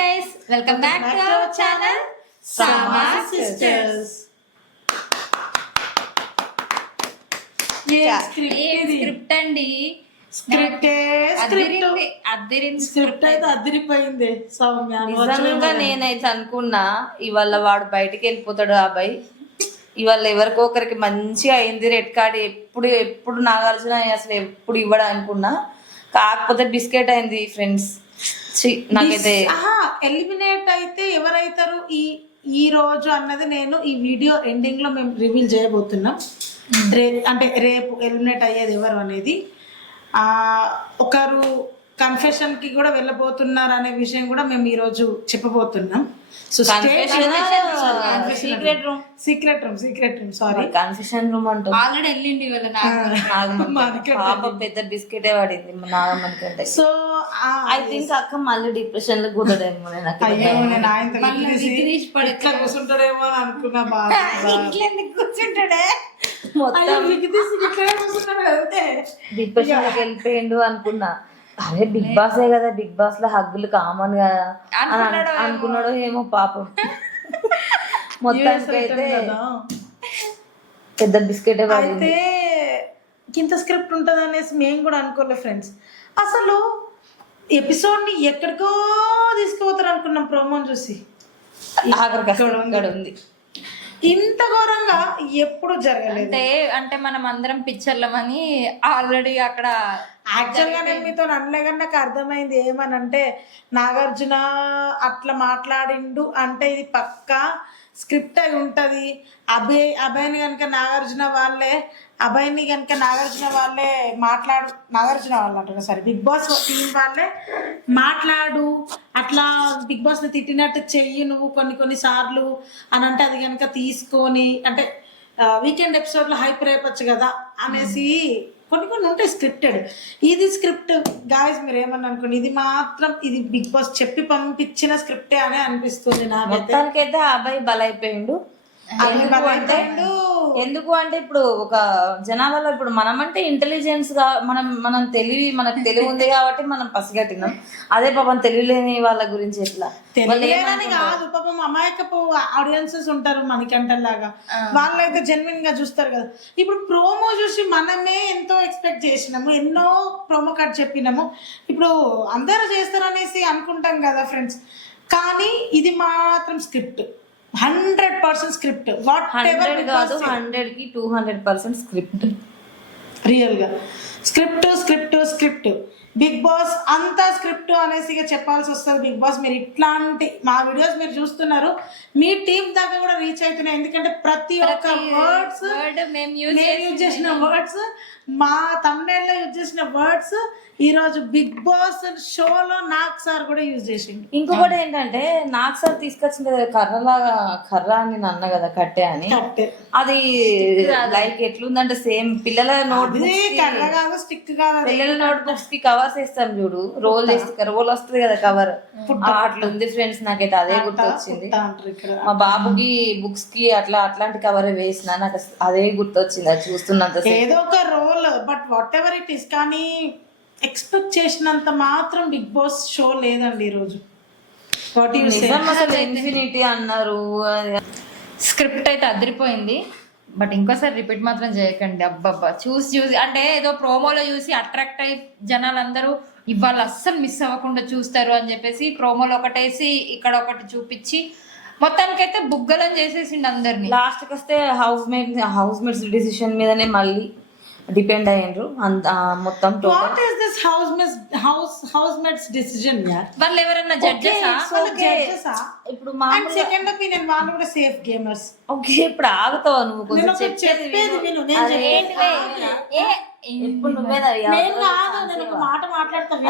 guys, welcome back to our channel Sama Sisters. Script అండి. Script అయితే అదిరిపోయింది సౌమ్య. నిజంగా నేనైతే అనుకున్నా ఇవాళ వాడు బయటికి వెళ్ళిపోతాడు అబ్బాయి, ఇవాళ ఎవరికో ఒకరికి మంచిగా అయింది రెడ్ కార్డ్. ఎప్పుడు నాగార్జున అసలు ఎప్పుడు ఇవ్వడం అనుకున్నా, కాకపోతే బిస్కెట్ అయింది ఫ్రెండ్స్. నాకైతే ఎలిమినేట్ అయితే ఎవరైతారు ఈ రోజు అన్నది నేను ఈ వీడియో ఎండింగ్ లో మేము రివీల్ చేయబోతున్నాం. అంటే రేపు ఎలిమినేట్ అయ్యేది ఎవరు అనేది. ఒకరు కన్ఫెషన్ కి కూడా వెళ్ళబోతున్నారు అనే విషయం కూడా మేము ఈ రోజు చెప్పబోతున్నాం. So secret room sorry confession room అంటూ ఆల్రెడీ వెళ్ళింది పెద్ద బిస్కెటే పడింది నాగమ్మని కంటే. సో ఐ థింక్ అక్క మళ్ళీ డిప్రెషన్ లో కూర్చోడేమో. కూర్చుంటాడేమో అని అనుకున్నా. బాగా కూర్చుంటాడే డిప్రెషన్ లోకి వెళ్ళిపోయిండు అనుకున్నా. అరే బిగ్ బాసే కదా, బిగ్ బాస్ లో హగ్గులు కామన్ కదా అనుకున్నాడు ఏమో పాపం. మొత్తానికి అయితే పెద్ద బిస్కెట్ అయితే ఇంత స్క్రిప్ట్ ఉంటుంది అనేసి మేము కూడా అనుకోలేదు ఫ్రెండ్స్. అసలు ఎపిసోడ్ ని ఎక్కడికో తీసుకుపోతారు అనుకున్నాం ప్రోమోని చూసి. ఉంది ఇంత ఘోరంగా ఎప్పుడు జరగలేదు. అంటే మనం అందరం పిక్చర్లమని ఆల్రెడీ అక్కడ యాక్చువల్ గా నేను మీతో అనలే కానీ నాకు అర్థమైంది ఏమనంటే, నాగార్జున అట్లా మాట్లాడిండు అంటే ఇది పక్కా స్క్రిప్ట్ అయి ఉంటది. అభయ్ని కనుక నాగార్జున వాళ్ళే నాగార్జున వాళ్ళు అంటున్నారు సరే, బిగ్ బాస్ టీం వాళ్ళే మాట్లాడు, అట్లా బిగ్ బాస్ ని తిట్టినట్టు చెయ్యి నువ్వు కొన్ని సార్లు అని అంటే అది కనుక తీసుకొని అంటే వీకెండ్ ఎపిసోడ్ లో హైప్ రేపచ్చు కదా అనేసి కొన్ని ఉంటాయి స్క్రిప్టెడ్. ఇది స్క్రిప్ట్ గాయస్ మీరు ఏమన్నా అనుకోండి, ఇది మాత్రం ఇది బిగ్ బాస్ చెప్పి పంపించిన స్క్రిప్టే అని అనిపిస్తుంది నాకైతే. అబ్బాయి బలైపోయిండు. ఎందుకు అంటే ఇప్పుడు ఒక జనాభాలో ఇప్పుడు మనం అంటే ఇంటెలిజెన్స్ గా మనకు తెలివి ఉంది కాబట్టి మనం పసిగట్టినాం. అదే పాపం తెలియలేని వాళ్ళ గురించి ఎట్లా తెలియలేదని కాదు, పాపం అమాయకపు ఆడియన్సెస్ ఉంటారు మనకంటలాగా, వాళ్ళైతే జెన్యున్ గా చూస్తారు కదా. ఇప్పుడు ప్రోమో చూసి మనమే ఎంతో ఎక్స్పెక్ట్ చేసినాము, ఎన్నో ప్రోమో కార్డ్ చెప్పినాము, ఇప్పుడు అందరూ చేస్తారనేసి అనుకుంటాం కదా ఫ్రెండ్స్. కానీ ఇది మాత్రం స్క్రిప్ట్ 100% స్క్రిప్ట్. 100 కాదు 100 కి 200% స్క్రిప్ట్. రియల్ గా స్క్రిప్ట్ బిగ్ బాస్ అంతా స్క్రిప్ట్ అనేసి చెప్పాల్సి వస్తుంది. బిగ్ బాస్ మీరు ఇట్లాంటి మా వీడియోస్ మీరు చూస్తున్నారు, మీ టీం దాకా కూడా రీచ్ అవుతున్నాయి. ఎందుకంటే ప్రతి ఒక్క వర్డ్స్ మేము యూజ్ చేసిన వర్డ్స్, మా తమ్నైల్ లో యూజ్ చేసిన వర్డ్స్ ఈ రోజు బిగ్ బాస్ షోలో నాగ్ సార్ కూడా యూజ్ చేసిండు. ఇంకొకటి ఏంటంటే నాగ్ సార్ తీసుకొచ్చింది కర్ర అని అన్న కదా, కట్టే అని. అది లైక్ ఎట్లుందంటే సేమ్ పిల్లల నోట్ స్టిక్ కాదు, పిల్లల నోట్ బుక్స్ కి కవర్స్ వేస్తాం చూడు, రోల్ వస్తుంది కదా కవర్, అట్లుంది ఫ్రెండ్స్. నాకైతే అదే గుర్తొచ్చింది. మా బాబుకి బుక్స్ కి అట్లాంటి కవర్ వేసిన నాకు అదే గుర్తొచ్చింది అది చూస్తున్నంత. ఏదో ఒక role but whatever it is, కానీ ఎక్స్పెక్ట్ చేసినంత మాత్రం బిగ్ బాస్ షో లేదండి ఈరోజు. ఇన్ఫినిటీ అన్నారు, స్క్రిప్ట్ అయితే అదిరిపోయింది. బట్ ఇంకోసారి రిపీట్ మాత్రం చేయకండి. అబ్బబ్బా చూసి అంటే ఏదో ప్రోమోలో చూసి అట్రాక్ట్ అయ్యి జనాలందరూ ఇవాళ అస్సలు మిస్ అవ్వకుండా చూస్తారు అని చెప్పేసి ప్రోమోలో ఒకటేసి ఇక్కడ ఒకటి చూపించి మొత్తానికైతే బుగ్గలని చేసేసిండు అందరినీ. లాస్ట్కి వస్తే హౌస్ మేట్స్ డిసిషన్ మీదనే మళ్ళీ డిపెండ్ అయ్యిండ్రు మొత్తం. వాళ్ళు ఎవరన్నా జడ్జెసా? ఇప్పుడు సెకండ్ ఒపీనియన్ వాళ్ళు కూడా సేఫ్ గేమర్స్. ఓకే ఇప్పుడు ఆగుతావు నువ్వు కొంచెం చెప్పేది మాట మాట్లాడతాను.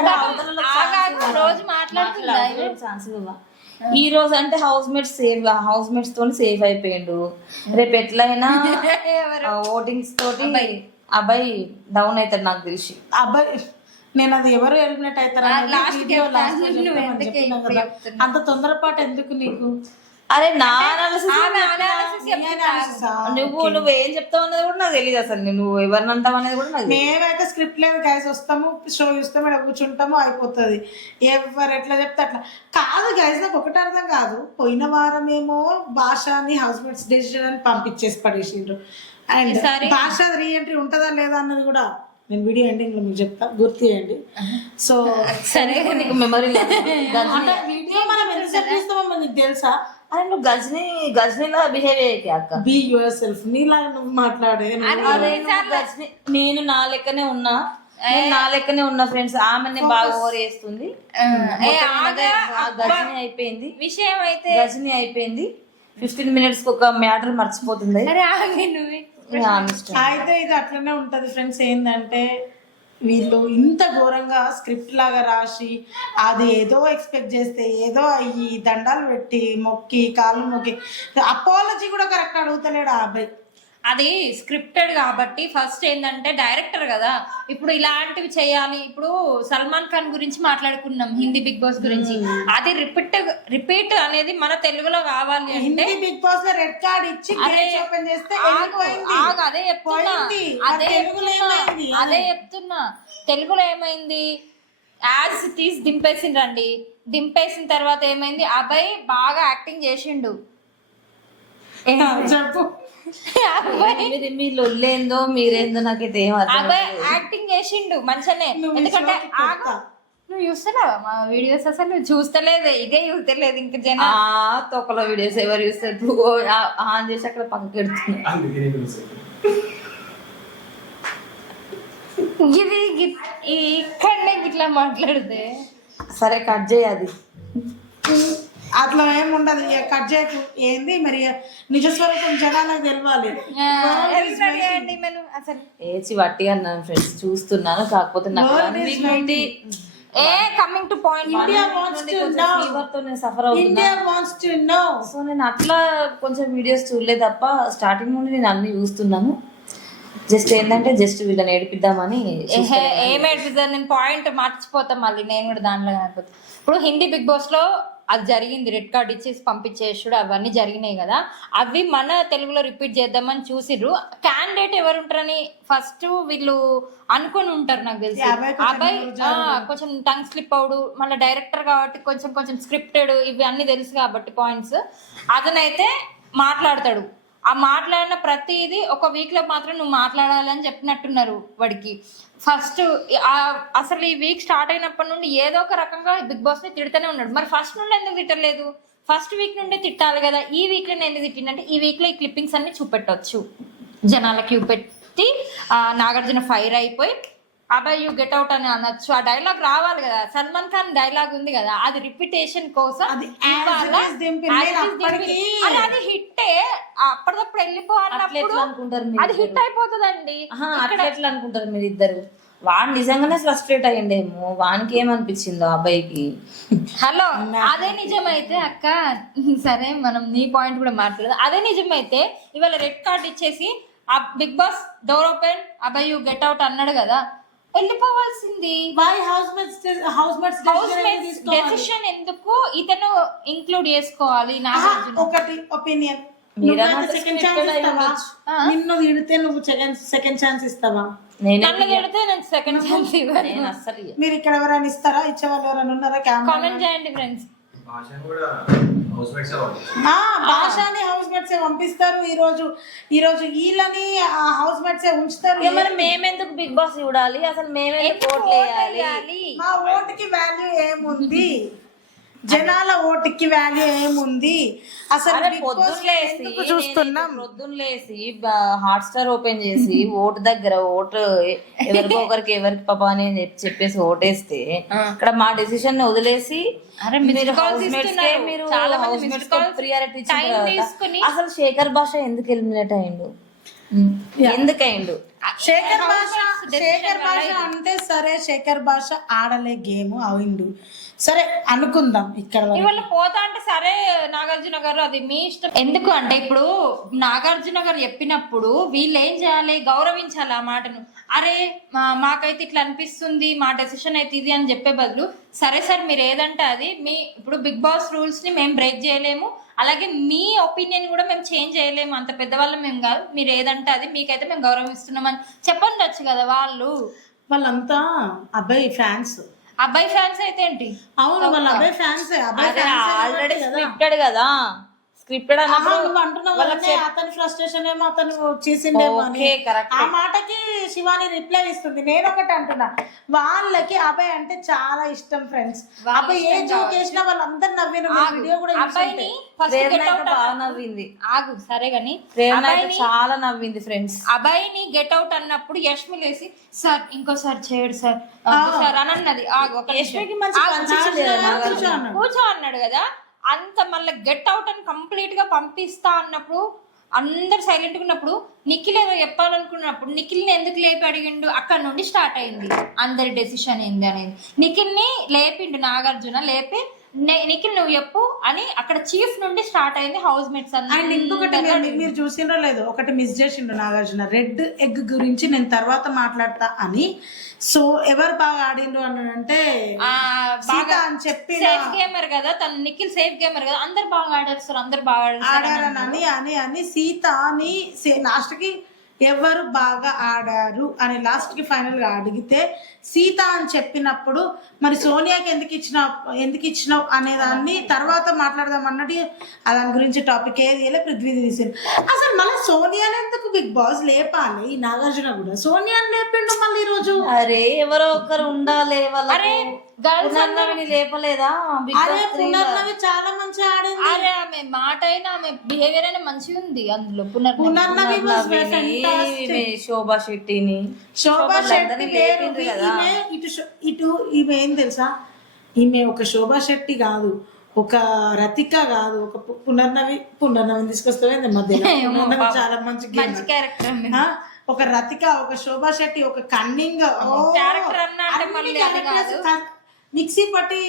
రోజు మాట్లాడుతున్నా. ఈ రోజు అంటే హౌస్ మేట్స్ తోని సేఫ్ అయిపోయిండు. రేపు ఎట్లయినా ఓటింగ్స్ తోటి అబ్బాయి డౌన్ అవుతాడు నాకు తెలిసి. అబ్బాయి నేను అది ఎవరు ఎలిమినేట్ అవుతారు అంత తొందరపాటు ఎందుకు నీకు? అరే నా analysis ఆమె analysis చెప్తున్నా. నువ్వేం చెప్తావు అనేది కూడా నాకు తెలియదు అసలు. నువ్వు ఎవరిని అంటావు అనేది కూడా నాకు తెలియదు. మేమైతే స్క్రిప్ట్ లేదు గైస్, వస్తాము షో చూస్తాము ఇక్కడ కూర్చుంటాము అయిపోతుంది. ఎవరు ఎట్లా చెప్తే అట్లా కాదు గైస్. నాకు ఒకటి అర్థం కాదు, పోయిన వారం ఏమో భాషని హౌస్ మేట్స్ డెసిషన్ అని పంపించేసి పడేసిండ్రు. అండ్ భాష రీఎంట్రీ ఉంటుందా లేదా అన్నది కూడా నేను వీడియో ఎండింగ్ లో మీకు చెప్తా, గుర్తు చేయండి. సో సరే నీకు మెమరీ అంటే వీడియో మనం ఎంతసేపు చూస్తామో మనకి తెలుసా? అరే నువ్వు గజనీలా బిహేవ్ అయ్యాక అక్క. బీ యువర్ సెల్ఫ్, నీలాగా నువ్వు మాట్లాడే. నేను నా లెక్కనే ఉన్నా, ఫ్రెండ్స్. ఆమెనే బాగా ఓవర్ చేస్తుంది. గజని అయిపోయింది విషయం అయితే, గజని అయిపోయింది. 15 minutes కి ఒక మ్యాటర్ మర్చిపోతుంది. అయితే ఇది అట్లనే ఉంటది ఫ్రెండ్స్. ఏంటంటే వీళ్ళు ఇంత ఘోరంగా స్క్రిప్ట్ లాగా రాసి అది ఏదో ఎక్స్పెక్ట్ చేస్తే ఏదో అయ్యి దండాలు పెట్టి మొక్కి కాళ్ళు మొక్కి అపాలజీ కూడా కరెక్ట్ అడుగుతలేడు ఆ అబ్బాయి. అది స్క్రిప్టెడ్ కాబట్టి ఫస్ట్ ఏంటంటే డైరెక్టర్ కదా, ఇప్పుడు ఇలాంటివి చేయాలి. ఇప్పుడు సల్మాన్ ఖాన్ గురించి మాట్లాడుకున్నాం, హిందీ బిగ్ బాస్ గురించి. అది రిపీట్ అనేది మన తెలుగులో కావాలి అంటే బిగ్ బాస్ లో రెడ్ కార్డ్ ఇచ్చి ఓపెన్ చేస్తే అదే చెప్తున్నా. తెలుగులో ఏమైంది, యాజ్ ఇట్ ఈస్ దింపేసిండ్రండి. దింపేసిన తర్వాత ఏమైంది, అబ్బాయి బాగా యాక్టింగ్ చేసిండు. చెప్పు మీ లొల్లేందో మీరేందో నాకైతే ఏం అబ్బాయి యాక్టింగ్ చేసిండు మంచిగానే. ఎందుకంటే నువ్వు చూస్తున్నావా మా వీడియోస్? అసలు నువ్వు చూస్తలేదే, ఇదే చూస్తలేదు. ఇంకా జన తొక్కలో వీడియోస్ ఎవరు చూస్తారు? ఆన్ చేసి అక్కడ పక్కకి పెడుతున్నా. ఇది ఇక్కడనే ఇట్లా మాట్లాడితే సరే కట్ చేయాలి. అట్లా ఏమి ఉండదు, కట్ చేయకు. ఏంది మరి నిజస్వరూపం జనాలకు తెలవాలి. ఏచి వట్టి అన్నాను ఫ్రెండ్స్, చూస్తున్నాను. కాకపోతే coming to point, India wants to know, fever తో నేను సఫర్ అవుతున్నా. India wants to know. So నేను అట్లా కొంచెం వీడియోస్ చూడలేదు తప్ప స్టార్టింగ్ నుండి నేను అన్ని చూస్తున్నాను. జస్ట్ ఏంటంటే జస్ట్ వీళ్ళని ఏడిపిద్దామని. ఏం ఏడిపిద్దాం, నేను పాయింట్ మర్చిపోతాం మళ్ళీ. నేను కూడా దాంట్లో కాకపోతే ఇప్పుడు హిందీ బిగ్ బాస్ లో అది జరిగింది, రెడ్ కార్డ్ ఇచ్చేసి పంపించేసాడు, అవన్నీ జరిగినాయి కదా. అవి మన తెలుగులో రిపీట్ చేద్దామని చూసిర్రు. క్యాండిడేట్ ఎవరు ఉంటారని ఫస్ట్ వీళ్ళు అనుకొని ఉంటారు నాకు తెలిసి. అబ్బాయి కొంచెం టంగ్ స్లిప్ అవుడు, మళ్ళీ డైరెక్టర్ కాబట్టి కొంచెం స్క్రిప్టెడ్, ఇవి అన్ని తెలుసు కాబట్టి పాయింట్స్. అతనైతే మాట్లాడతాడు. ఆ మాట్లాడిన ప్రతిదీ ఒక వీక్ లో మాత్రం నువ్వు మాట్లాడాలి అని చెప్పినట్టున్నారు వాడికి. ఫస్ట్ అసలు ఈ వీక్ స్టార్ట్ అయినప్పటి నుండి ఏదో ఒక రకంగా బిగ్ బాస్ ని తిడుతూనే ఉన్నాడు. మరి ఫస్ట్ నుండి ఎందుకు తిట్టలేదు? ఫస్ట్ వీక్ నుండి తిట్టాలి కదా. ఈ వీక్ లో ఎందుకు తిట్టిందంటే ఈ వీక్ లో ఈ క్లిప్పింగ్స్ అన్ని చూపెట్టవచ్చు జనాలకి. చూపెట్టి నాగార్జున ఫైర్ అయిపోయి అబ్బాయి యూ గెట్ అవుట్ అని అనొచ్చు. ఆ డైలాగ్ రావాలి కదా, సల్మాన్ ఖాన్ డైలాగ్ ఉంది కదా, అది రిపిటేషన్ కోసం. అది హిట్టే, అప్పటికప్పుడు వెళ్ళిపోవాలన్నప్పుడు అది హిట్ అయిపోతుందండి. ఎట్లా అనుకుంటారు మీరు ఇద్దరు? వాడు నిజంగానే ఫ్రస్ట్రేట్ అయ్యిండేమో, వానికి ఏమనిపించిందో అబ్బాయికి. హలో, అదే నిజమైతే అక్క, సరే మనం నీ పాయింట్ కూడా మాట్లాడదు. అదే నిజమైతే ఇవాళ రెడ్ కార్డ్ ఇచ్చేసి ఆ బిగ్ బాస్ డోర్ ఓపెన్ అబ్బాయి యూ గెట్ అవుట్ అన్నాడు కదా, వెళ్ళిపోవాల్సింది. డెసిషన్ ఎందుకు ఇతను ఇంక్లూడ్ చేసుకోవాలి? ఒకటి ఒపీనియన్, సెకండ్ ఛాన్స్ ఇస్తావా? నిన్ను తిడితే నువ్వు సెకండ్ ఛాన్స్ ఇస్తావా? నన్ను తిడితే నేను సెకండ్ ఛాన్స్ ఇవ్వను. మీరు ఇక్కడ ఎవరైనా ఇస్తారా? ఇచ్చేవాళ్ళు ఎవరైనా ఉన్నారా? కామెంట్ చేయండి ఫ్రెండ్స్. భాషని హౌస్ మేట్స్ పంపిస్తారు. ఈ రోజు వీళ్ళని హౌస్ మేట్స్ ఉంచుతారు. మరి మేమెందుకు బిగ్ బాస్ చూడాలి? అసలు మేమెందుకు ఓట్లు వేయాలి? మా ఓటుకి వాల్యూ ఏముంది? జనాల ఓటుకి వాల్యూ ఏముంది? అసలు పొద్దున్న లేసి హాట్ స్టార్ ఓపెన్ చేసి ఓటు దగ్గర ఓటు ఎవరికి పాప అని చెప్పేసి ఓటేస్తే ఇక్కడ మా డెసిషన్ వదిలేసి అసలు శేఖర్ భాష ఎందుకు ఎలిమినేట్ అయ్యిండు? ఎందుకయిండు? శేఖర్ భాష అంటే సరే, శేఖర్ భాష ఆడలే గేమ్ అయిండు సరే అనుకుందాం ఇక్కడ వరకు. ఇవాళ పోతా అంటే సరే నాగార్జున గారు అది మీ ఇష్టం. ఎందుకు అంటే ఇప్పుడు నాగార్జున గారు చెప్పినప్పుడు వీళ్ళు ఏం చేయాలి, గౌరవించాలి ఆ మాటను. అరే మాకైతే ఇట్లా అనిపిస్తుంది, మా డెసిషన్ అయితే ఇది అని చెప్పే బదులు సరే సార్ మీరు ఏదంటే అది, మీ ఇప్పుడు బిగ్ బాస్ రూల్స్ ని మేము బ్రేక్ చేయలేము, అలాగే మీ ఒపీనియన్ కూడా మేము చేంజ్ చేయలేము, అంత పెద్దవాళ్ళం మేము కాదు, మీరు ఏదంటే అది మీకైతే మేము గౌరవిస్తున్నామని చెప్పండొచ్చు కదా. వాళ్ళంతా అబ్బాయి ఫ్యాన్స్. అబ్బాయి ఫ్యాన్స్ అయితే ఏంటి? అవును, వాళ్ళ అబ్బాయి ఫ్యాన్స్. ఆల్రెడీ స్క్రిప్టెడ్ కదా, స్క్రిప్టెడ్ అంటున్నావు. అతని ఫ్రస్ట్రేషన్ ఏమో అతను చేసిండేమో అని ఆ మాటకి శివాని రిప్లై ఇస్తుంది. నేను ఒకటి అంటున్నా, వాళ్ళకి అబ్బాయి అంటే చాలా ఇష్టం ఫ్రెండ్స్. అబ్బాయి ఏ జోక్ చేసినా వాళ్ళందరూ నవ్విన వీడియో కూడా అబ్బాయిని నవ్వింది. ఆగు సరే గాని చాలా నవ్వింది ఫ్రెండ్స్. అబ్బాయిని గెట్ అవుట్ అన్నప్పుడు యష్మి లేసి సార్ ఇంకోసారి చేయడు సార్ సార్ అని అన్నది. ఆగు ఒక యష్మికి కూర్చో అన్నాడు కదా. అంత మళ్ళీ గెట్ అవుట్ అని కంప్లీట్ గా పంపిస్తా అన్నప్పుడు అందరు సైలెంట్ గా ఉన్నప్పుడు నిఖిల్ ఏదో చెప్పాలనుకున్నప్పుడు నిఖిల్ని ఎందుకు లేపి అడిగిండు, అక్కడ నుండి స్టార్ట్ అయింది అందరి డెసిషన్ ఏంది అనేది. నిఖిల్ ని లేపిండు నాగార్జున, లేపి నిఖిల్ నువ్వు చెప్పు అని అక్కడ చీఫ్ నుండి స్టార్ట్ అయింది హౌస్ మేట్స్ అండ్ ఇంకొకటి మీరు చూసిండ్రో లేదో, ఒకటి మిస్ చేసిండు నాగార్జున. రెడ్ ఎగ్ గురించి నేను తర్వాత మాట్లాడతా అని. సో ఎవరు బాగా ఆడిండ్రు అన్నాడంటే సీత అని చెప్పి, సేఫ్ గేమర్ కదా తను, నిఖిల్ సేఫ్ గేమర్ కదా, అందరు బాగా ఆడారు సార్, అందరు బాగా ఆడారని అని అని సీత అని లాస్ట్ కి ఎవరు బాగా ఆడారు అని లాస్ట్ కి ఫైనల్ గా అడిగితే సీత అని చెప్పినప్పుడు మరి సోనియాకి ఎందుకు ఇచ్చినావు అనే దాన్ని తర్వాత మాట్లాడదాం అన్నట్టు దాని గురించి టాపిక్ ఏది పృథ్వీ తీసింది. అసలు మళ్ళీ సోనియాని ఎందుకు బిగ్ బాస్ లేపాలి? ఈ నాగార్జున కూడా సోనియాని లేపిండు మళ్ళీ ఈ రోజు. అరే ఎవరో ఒకరు ఉండాలి లేపలేదా? అరే పునర్నవి చాలా మంచి ఆడింది. అరే ఆమె మాట అయినా ఆమె బిహేవియర్ అయినా మంచిగా ఉంది అందులో. పునర్నవి శోభా శెట్టిని ఇటు ఈమె ఏం తెలుసా, ఈమె ఒక శోభా శెట్టి కాదు, ఒక రతిక కాదు, ఒక పునర్నవి తీసుకొస్తావే మధ్యలో చాలా మంచి క్యారెక్టర్. ఒక రతిక, ఒక శోభా శెట్టి, ఒక కన్నింగ్ మిక్సీ పట్టి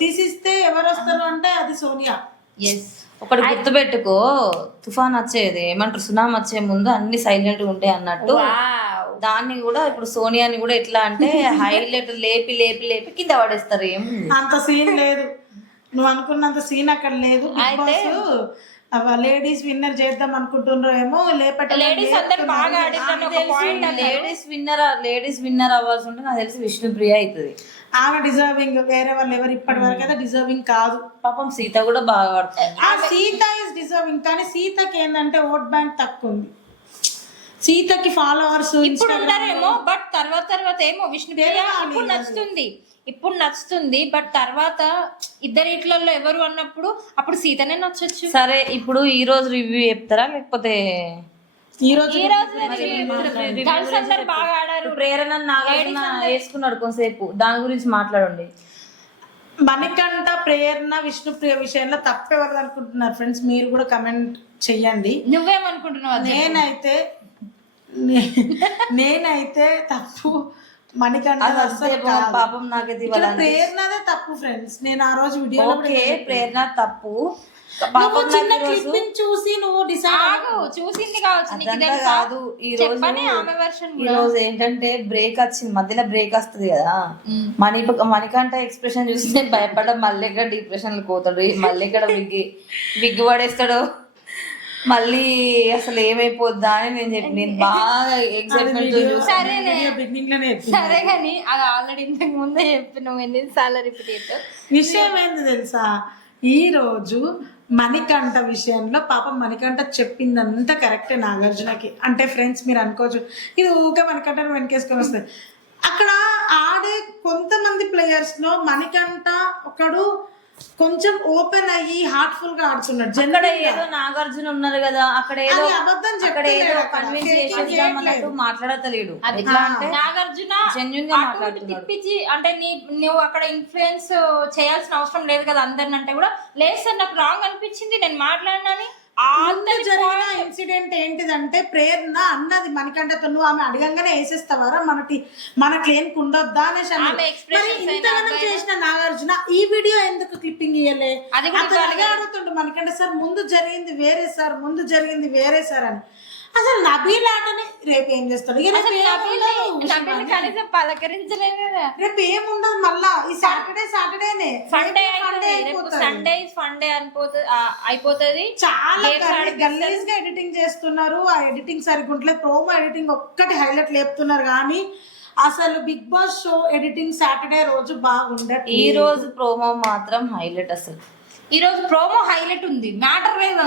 తీసిస్తే ఎవరు వస్తారు అంటే అది సోనియా. ఒకటి గుర్తుపెట్టుకో, తుఫాన్ వచ్చేది ఏమంటారు, సునామీ వచ్చే ముందు అన్ని సైలెంట్ గా ఉంటాయి అన్నట్టు. దాన్ని కూడా ఇప్పుడు సోనియాని కూడా ఎట్లా అంటే హైలైట్ లేపి లేపి లేపి కింద పడేస్తారు. ఏం అంత సీన్ లేదు, నువ్వు అనుకున్నంత సీన్ అక్కడ లేదు. లేడీస్ విన్నర్ చేద్దాం అనుకుంటున్నారో ఏమో, లేడీస్ విన్నర్ అవ్వాల్సి ఉంటే నాకు తెలిసి విష్ణుప్రియ అవుతుంది. ఆమె డిజర్వింగ్, వేరే వాళ్ళు ఎవరు ఇప్పటి వరకు అయితే డిజర్వింగ్ కాదు. పాపం సీత కూడా బాగా పడుతుంది. సీత ఇస్ డిజర్వింగ్, కానీ సీతకి ఏంటంటే ఓట్ బ్యాంక్ తక్కువ ఉంది. సీతకి ఫాలోవర్స్ ఇప్పుడు ఉంటారేమో, బట్ తర్వాత ఏమో విష్ణుప్రియ ఇప్పుడు నచ్చుతుంది బట్ తర్వాత ఇద్దరిట్లలో ఎవరు అన్నప్పుడు అప్పుడు సీతనే నచ్చొచ్చు. సరే ఇప్పుడు ఈ రోజు రివ్యూ చెప్తారా లేకపోతే ఈ రోజు బాగా ఆడారు. ప్రేరణ నాగార్జున వేసుకున్నాడు కొంతసేపు, దాని గురించి మాట్లాడండి. మణికంఠ, ప్రేరణ, విష్ణుప్రియ విషయంలో తప్పెవరు అనుకుంటున్నారు ఫ్రెండ్స్? మీరు కూడా కమెంట్ చెయ్యండి. నువ్వేమనుకుంటున్నావు? నేనైతే తప్పు మణికంఠ, పాపం నాకైతే ప్రేరణదే తప్పు ఫ్రెండ్స్. నేను ఆ రోజు వీడియోలో ప్రేరణ తప్పు చూసి నువ్వు చూసింది కాదు. ఈ రోజు ఏంటంటే బ్రేక్ వచ్చింది, మధ్యలో బ్రేక్ వస్తుంది కదా. మణికంఠ ఎక్స్ప్రెషన్ చూసి నేను భయపడ్డా, మళ్ళీ ఎక్కడ డిప్రెషన్ పోతాడు, మళ్ళీ ఎక్కడ బిగ్గు పడేస్తాడు, మళ్ళీ అసలు ఏమైపోద్దా అని నేను బాగా ఎక్సైట్మెంట్ సరే కానీ అది ఆల్రెడీ ఇంతకు ముందే చెప్పిన ఎన్నిసార్లు రిపీట్. విషయం ఏంది తెలుసా, ఈ రోజు మణికంఠ విషయంలో పాపం మణికంఠ చెప్పిందంతా కరెక్టే నాగార్జునకి. అంటే ఫ్రెండ్స్ మీరు అనుకోవచ్చు ఇది ఊకే మణికంఠను వెనకేసుకొని వస్తుంది. అక్కడ ఆడే కొంతమంది ప్లేయర్స్ లో మణికంఠ ఒకడు కొంచెం ఓపెన్ అయ్యి హార్ట్ఫుల్ గా ఆడుతున్నాడు. అక్కడ ఏదో నాగార్జున ఉన్నారు కదా, అక్కడ ఏదో అబద్ధం మాట్లాడతలేడు. నాగార్జున తిప్పించి అంటే నువ్వు అక్కడ ఇన్ఫ్లుయెన్స్ చేయాల్సిన అవసరం లేదు కదా అందరిని అంటే కూడా లేదు సార్ నాకు రాంగ్ అనిపించింది నేను మాట్లాడినని ముందు జరిగిన ఇన్సిడెంట్ ఏంటిదంటే ప్రేరణ అన్నది మనకంటే నువ్వు ఆమె అడగంగానే వేసేస్తావారా మన క్లెయిమ్ ఉండొద్దా అనేసి అన్నది. మరి ఇంతగానం చేసిన నాగార్జున ఈ వీడియో ఎందుకు క్లిప్పింగ్ ఇయ్యలే? అతను అలాగే అడుగుతుండు మనకంటే సార్ ముందు జరిగింది వేరే సార్ అని. అసలు నబీల్ ఆటని రేపు ఏం చేస్తాడు? కనీసం పలకరించలేదు కదా. రేపు ఏముండదు మళ్ళా ఈ సాటర్డేనే సండే అయిపోతుంది. చాలా గల్లీస్ గా ఎడిటింగ్ చేస్తున్నారు. ఆ ఎడిటింగ్ సరిగ్గా ఉంటలేదు. ప్రోమో ఎడిటింగ్ ఒక్కటి హైలైట్ లేపుతున్నారు కానీ అసలు Bigg Boss show editing Saturday రోజు బాగుండదు. ఈ రోజు ప్రోమో మాత్రం హైలైట్. అసలు ఈ రోజు ప్రోమో హైలైట్ ఉంది. మ్యాటర్ లేదు.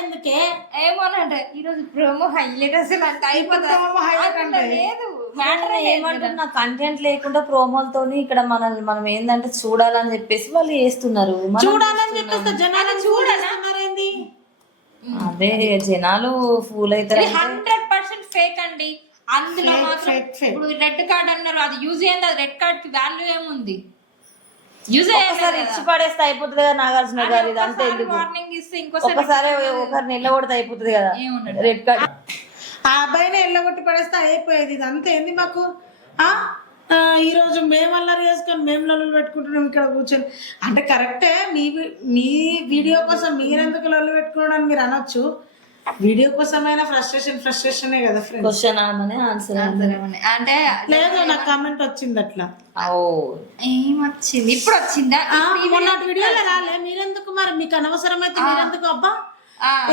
ఎందుకే ఏమోనంటే ఈ రోజు ప్రోమో హైలైట్ అసలు అంత అయిపోతుంది. లేదు మ్యాటర్ ఏమంటున్నా కంటెంట్ లేకుండా ప్రోమోలతోని ఇక్కడ మనం ఏంటంటే చూడాలని చెప్పేసి వాళ్ళు వేస్తున్నారు. చూడాలని చెప్పేసి జనాలు చూడాలి. అదే జనాలు ఫూల్ అవుతారు. 100% ఫేక్ అండి. అందులో మాత్రం ఇప్పుడు రెడ్ కార్డ్ అన్నారు, అది యూజ్ అయ్యింది. అది రెడ్ కార్డ్ కి వాల్యూ ఏముంది? ఒకసారి ఇచ్చి పడేస్తే అయిపోతుంది కదా నాగార్జున గారు. ఇది అంతే ఎందుకు ఒకసారి ఒకరిని ఎల్లగొడితే అయిపోతుంది కదా రెడ్ కార్డ్. ఆ అబ్బాయిని ఎల్లగొట్టి పడేస్తే అయిపోయేది. ఇది అంతే ఏంది మాకు? ఈ రోజు మేము అల్లరి చేసుకొని మేము లొల్లు పెట్టుకుంటున్నాం ఇక్కడ కూర్చొని. అంటే కరెక్టే, మీ వీడియో కోసం మీరెందుకు లొల్లు పెట్టుకోవడానికి మీరు అనొచ్చు. వీడియో కోసమైనా ఫ్రస్ట్రేషన్ కదా ఫ్రెండ్స్. క్వశ్చన్ ఆన్సర్ అంటే లేదు, నాకు కామెంట్ వచ్చింది అట్లా. ఏమొచ్చింది? ఇప్పుడు వచ్చిందా? మొన్నటి వీడియోలో రాలే. మీరెందుకు మరి మీకు అనవసరమైతే మీరెందుకు అబ్బా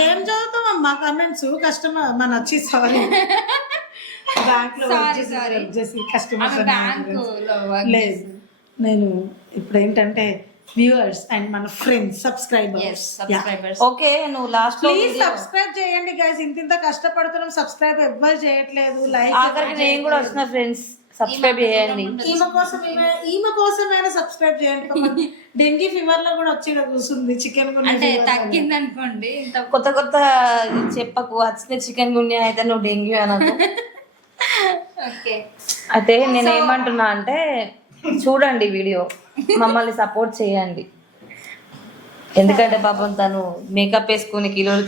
ఏం చదువుతామమ్మా కామెంట్స్? కస్టమర్ మన వచ్చి సారీ బ్యాంక్ లో కస్టమర్ లేదు. నేను ఇప్పుడు ఏంటంటే వ్యూవర్స్ అండ్ మన ఫ్రెండ్స్ సబ్స్క్రైబర్స్ ఓకే నువ్వు లాస్ట్ ప్లీజ్ సబ్స్క్రైబ్ చేయండి గైస్. ఇంత కష్టపడుతున్నాం, సబ్స్క్రైబ్ ఎవ్వరు చేయట్లేదు. లైక్ నేను కూడా వచ్చిన ఫ్రెండ్స్ సబ్స్క్రైబ్ చేయండి. ఈమె కోసమైనా సబ్స్క్రైబ్ చేయండి. డెంగీ ఫీవర్ లో కూడా వచ్చి కూర్చుంది. చికెన్ అంటే తగ్గింది అనుకోండి. కొత్త చెప్పకు. వచ్చిన చికెన్ గున్యా అయితే నువ్వు డెంగ్యూ అనకు. అయితే నేను ఏమంటున్నా అంటే చూడండి వీడియో, మమ్మల్ని సపోర్ట్ చేయండి. ఎందుకంటే పాపం తను మేకప్ వేసుకుని కిలోలు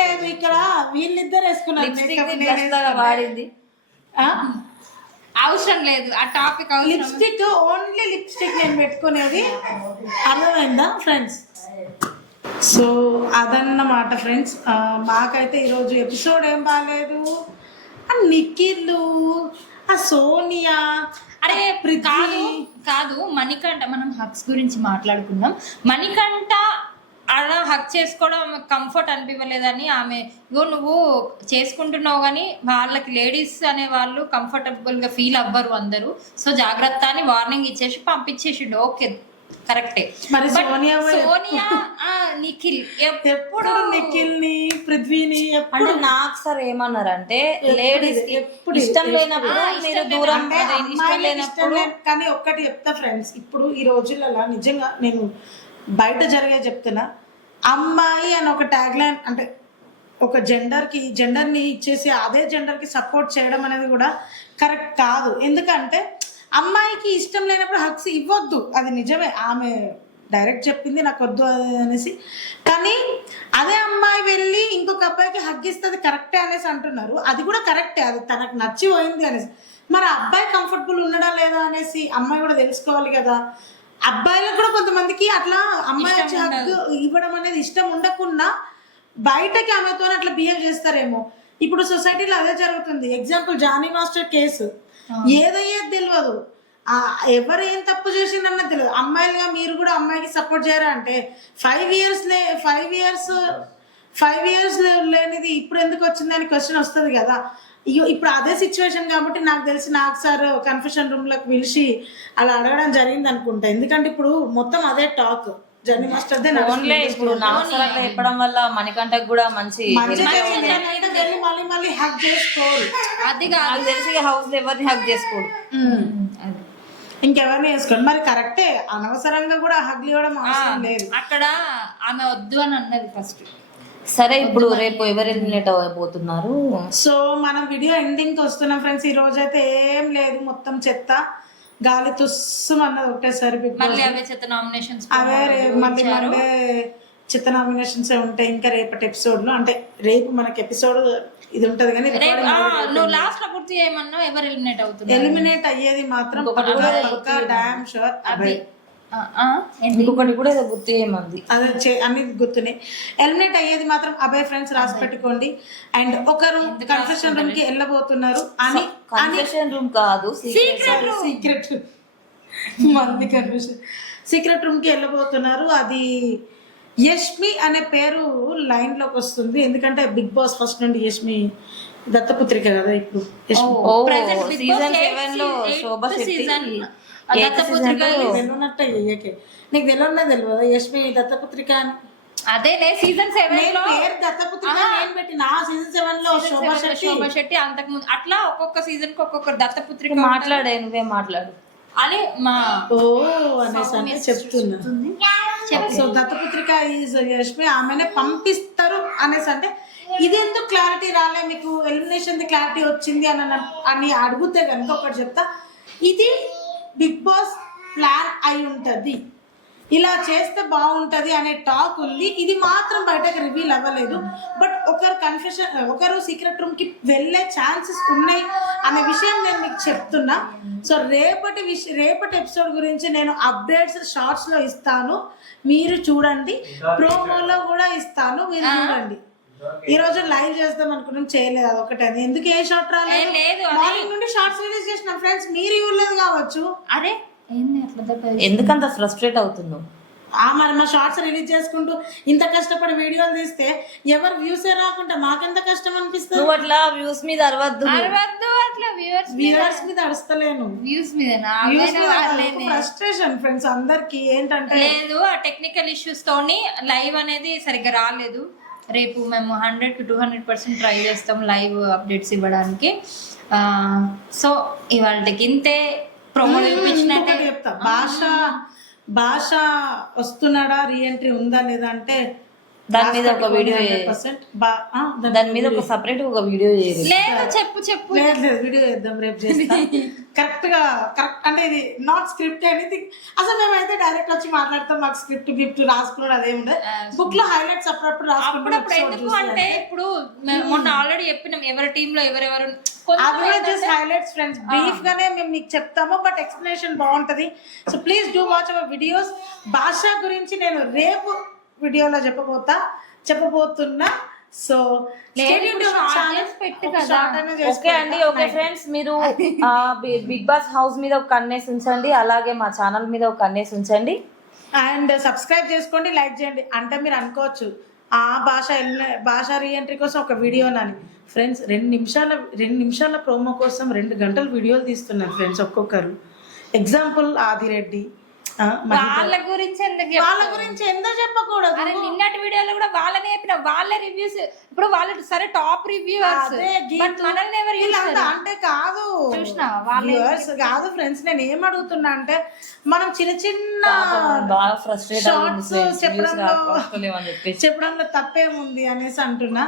లేదు. ఇక్కడ వీళ్ళిద్దరు వేసుకున్నారు వాడింది. అవసరం లేదు ఆ టాపిక్. లిప్స్టిక్ ఓన్లీ లిప్స్టిక్ నేను పెట్టుకునేది. అర్థమైందా ఫ్రెండ్స్? సో అదన్నమాట ఫ్రెండ్స్. మాకైతే ఈరోజు ఎపిసోడ్ ఏం బాగాలేదు. నిఖిల్, ఆ సోనియా, అరే కాదు మణికంఠ. మనం హక్స్ గురించి మాట్లాడుకుందాం. మణికంఠ అలా హక్ చేసుకోవడం కంఫర్ట్ అనిపించలేదని ఆమె నువ్వు చేసుకుంటున్నావు కానీ వాళ్ళకి లేడీస్ అనే వాళ్ళు కంఫర్టబుల్ గా ఫీల్ అవ్వరు అందరూ. సో జాగ్రత్త అని వార్నింగ్ ఇచ్చేసి పంపించేసిండు. ఓకే కరెక్టే. సోనియా నిఖిల్ ఎప్పుడు నిఖిల్ ని పృథ్వీని ఎప్పుడు నాకు సార్ ఏమన్నారంటే లేడీస్ ఎప్పుడు ఇష్టం లేనప్పుడు మీరు దూరం ఇష్టం లేనప్పుడు. కానీ ఒక్కటి చెప్తా ఫ్రెండ్స్, ఇప్పుడు ఈ రోజులలో నిజంగా నేను బయట జరిగే చెప్తున్నా, అమ్మాయి అని ఒక ట్యాగ్ లైన్ అంటే ఒక జెండర్ని ఇచ్చేసి అదే జెండర్కి సపోర్ట్ చేయడం అనేది కూడా కరెక్ట్ కాదు. ఎందుకంటే అమ్మాయికి ఇష్టం లేనప్పుడు హక్స్ ఇవ్వద్దు, అది నిజమే. ఆమె డైరెక్ట్ చెప్పింది నాకు వద్దు అనేసి. కానీ అదే అమ్మాయి వెళ్ళి ఇంకొక అబ్బాయికి హగ్ ఇస్తుంది కరెక్టే అనేసి అంటున్నారు. అది కూడా కరెక్టే, అది తనకు నచ్చి పోయింది అనేసి. మరి అబ్బాయి కంఫర్టబుల్ ఉన్నాడా లేదా అనేసి అమ్మాయి కూడా తెలుసుకోవాలి కదా. అబ్బాయిలకు కూడా కొంతమందికి అట్లా అమ్మాయి వచ్చి హగ్ ఇవ్వడం అనేది ఇష్టం ఉండకుండా బయటకి ఆమెతో అట్లా బిహేవ్ చేస్తారేమో. ఇప్పుడు సొసైటీలో అదే జరుగుతుంది. ఎగ్జాంపుల్ జానీ మాస్టర్ కేసు, ఏదయ్యేది తెలియదు, ఎవరు ఏం తప్పు చేసిందన్న తెలియదు. అమ్మాయిలుగా మీరు కూడా అమ్మాయికి సపోర్ట్ చేయరా అంటే 5 years లేనిది ఇప్పుడు ఎందుకు వచ్చిందని క్వశ్చన్ వస్తుంది కదా. ఇప్పుడు అదే సిచ్యువేషన్ కాబట్టి నాకు తెలిసి నాకు సార్ కన్ఫెషన్ రూమ్ లోకి పిలిచి అలా అడగడం జరిగింది అనుకుంటా. ఎందుకంటే ఇప్పుడు మొత్తం అదే టాక్ జర్నీ మాస్టర్ చెప్పడం వల్ల మణికంఠకు కూడా మంచి మళ్ళీ హక్ చేసుకోరు. అది కాదు తెలిసి హౌస్ లో ఎవరిని హక్ చేసుకోరు, ఇంకెవరిని వేసుకోండి. మరి కరెక్టే, అనవసరంగా కూడా హగ్ ఇవ్వడం అవసరం లేదు. అక్కడ ఆమె వద్దు అని అన్నది ఫస్ట్. సరే ఇప్పుడు రేపు ఎవరు ఎలిమినేట్ అయిపోతున్నారు? సో మనం వీడియో ఎండింగ్ కి వస్తున్నాం ఫ్రెండ్స్. ఈ రోజు అయితే ఏం లేదు, మొత్తం చెత్త గాలి తుస్సు అన్నది ఒకటేసారి. మళ్ళీ అవే చెత్త నామినేషన్స్ అవే మళ్ళీ చిత్త నామినేషన్స్ ఉంటాయి ఇంకా రేపటి ఎపిసోడ్ లో. అంటే రేపు మనకి ఎపిసోడ్ ఇది ఉంటది కానీ నువ్వు లాస్ట్ లో పూర్తి చేయమన్నావు. ఎవరు ఎలిమినేట్ అవుతున్నారు? ఎలిమినేట్ అయ్యేది మాత్రం డామ్ షూర్ అభయ్. ఇంకొకటి కూడా ఏదో గుర్తు చేయమంది, అదే అన్ని గుర్తున్నాయి. ఎలిమినేట్ అయ్యేది మాత్రం అభయ్ ఫ్రెండ్స్, రాసి పెట్టుకోండి. అండ్ ఒకరు కన్ఫెషన్ రూమ్ కి వెళ్ళబోతున్నారు అని. కన్ఫెషన్ రూమ్ కాదు, సీక్రెట్ మంది కన్ఫెషన్ సీక్రెట్ రూమ్ కి వెళ్ళబోతున్నారు. అది యష్మి అనే పేరు లైన్ లోకి వస్తుంది, ఎందుకంటే బిగ్ బాస్ ఫస్ట్ నుండి యష్మి దత్తపుత్రిక కదా. ఇప్పుడు సీజన్ 7 లో శోభా శెట్టి వెళ్ళున్నట్టే నీకు తెలియన్నా తెలియదా యష్మి దత్తపుత్రిక అని? అదే సీజన్ 7 లో పేరు దత్తపుత్రిక నేను పెట్టిన. సీజన్ 7 లో శోభా శెట్టి అంతకు ముందు అట్లా ఒక్కొక్క సీజన్ కి ఒక్కొక్క దత్తపుత్రిక మాట్లాడే, నువ్వే మాట్లాడు అని మా అనేసి అంటే చెప్తున్నా. సో దత్తపుత్రిక ఈజ్ యష్మి, ఆమెనే పంపిస్తారు అనేసి అంటే ఇది ఎందుకు క్లారిటీ రాలే మీకు? ఎలిమినేషన్ క్లారిటీ వచ్చింది అని అడిగితే కనుక ఒకటి చెప్తా, ఇది బిగ్ బాస్ ప్లాన్ అయి ఉంటది, ఇలా చేస్తే బాగుంటది అనే టాక్ ఉంది. ఇది మాత్రం బయటకు రివీల్ అవ్వలేదు. బట్ ఒకరు సీక్రెట్ రూమ్ కి వెళ్ళే ఛాన్సెస్ ఉన్నాయి అనే విషయం నేను మీకు చెప్తున్నా. సో రేపటి ఎపిసోడ్ గురించి నేను అప్డేట్స్ షార్ట్స్ లో ఇస్తాను, మీరు చూడండి. ప్రోమోలో కూడా ఇస్తాను, మీరు చూడండి. ఈ రోజు లైవ్ చేద్దాం అనుకున్నాం, చేయలేదు. అదొకటే. ఎందుకు ఏ షార్ట్ రాలేదు? మార్నింగ్ నుండి షార్ట్స్ రిలీజ్ చేసిన ఫ్రెండ్స్, మీరు ఇవ్వలేదు కావచ్చు. అరే ఎందుకంత ఫ్రస్ట్రేట్ అవుతున్నావు? మరి మా షార్ట్స్ రిలీజ్ చేసుకుంటూ ఇంత కష్టపడి వీడియోలు తీస్తే ఎవరు వ్యూసే రాకుండా మాకెంత కష్టం అనిపిస్తుంది. నువ్వు అట్లా వ్యూస్ మీద అరవద్దు అట్లా వ్యూవర్స్ మీద అరుస్తలేను, వ్యూస్ మీద ఫ్రస్ట్రేషన్ ఫ్రెండ్స్ అందరికి. ఏంటంటే లేదు, ఆ టెక్నికల్ ఇష్యూస్ తోని లైవ్ అనేది సరిగ్గా రాలేదు. రేపు మేము 100 to 200% ట్రై చేస్తాం లైవ్ అప్డేట్స్ ఇవ్వడానికి. సో ఇవాళకి ఇంతే. ప్రోమో చూపించినట్టే చెప్తా. భాష వస్తున్నాడా, రీఎంట్రీ ఉందా లేదా అంటే దాని మీద ఒక వీడియో, దాని మీద ఒక సపరేట్ ఒక వీడియో చేయాలి. లేదు చెప్పు లేదు వీడియో చేద్దాం, రేపు చేస్తాం. కరెక్ట్ అంటే ఇది నాట్ స్క్రిప్ట్ ఎనీథింగ్. అసలు మేమైతే డైరెక్ట్ వచ్చి మాట్లాడతాం, మాకు స్క్రిప్ట్ రాసుకున్నాడు అదేమి ఉండదు. బుక్ లో హైలైట్స్ అప్పుడప్పుడు రాసుకున్నప్పుడు. ఎందుకు అంటే ఇప్పుడు మొన్న ఆల్రెడీ చెప్పినాం ఎవరి టీమ్ లో ఎవరెవరు. జస్ట్ హైలైట్స్ ఫ్రెండ్స్, బ్రీఫ్ గానే మేము మీకు చెప్తాము, బట్ ఎక్స్ప్లెనేషన్ బాగుంటది. So please do watch our videos. భాష గురించి నేను రేపు వీడియోలో చెప్పబోతున్నా. సో ఓకే అండి, ఓకే ఫ్రెండ్స్, మీరు బిగ్ బాస్ హౌస్ మీద ఒక కన్నేసి ఉంచండి, అలాగే మా ఛానల్ మీద ఒక కన్నేసి ఉంచండి. అండ్ సబ్స్క్రైబ్ చేసుకోండి, లైక్ చేయండి. అంటే మీరు అనుకోవచ్చు ఆ భాష రీఎంట్రీ కోసం ఒక వీడియోనని. ఫ్రెండ్స్ 2 నిమిషాల ప్రోమో కోసం 2 గంటలు వీడియోలు తీస్తున్నారు ఫ్రెండ్స్ ఒక్కొక్కరు. ఎగ్జాంపుల్ ఆదిరెడ్డి. వాళ్ళ గురించి ఎందుకు చెప్పకూడదు? నిన్నటి వీడియోలో కూడా వాళ్ళని చెప్పిన, వాళ్ళ రివ్యూస్. ఇప్పుడు వాళ్ళు సరే టాప్ రివ్యూవర్స్, అంటే కాదు కాదు ఫ్రెండ్స్. నేను ఏం అడుగుతున్నా అంటే మనం చిన్న షార్ట్స్ చెప్పడంలో తప్పేముంది అనేసి అంటున్నా.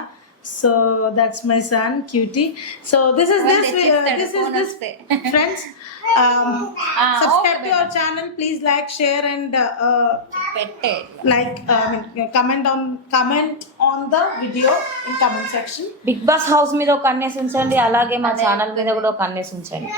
So that's my son cutie. So this is friends. Subscribe to our channel, please like, share and comment on the video in comment section. Bigg Boss house మీద ఒక కన్నేసి ఉంచండి, అలాగే మా ఛానల్ మీద కూడా ఒక కన్నేసి ఉంచండి.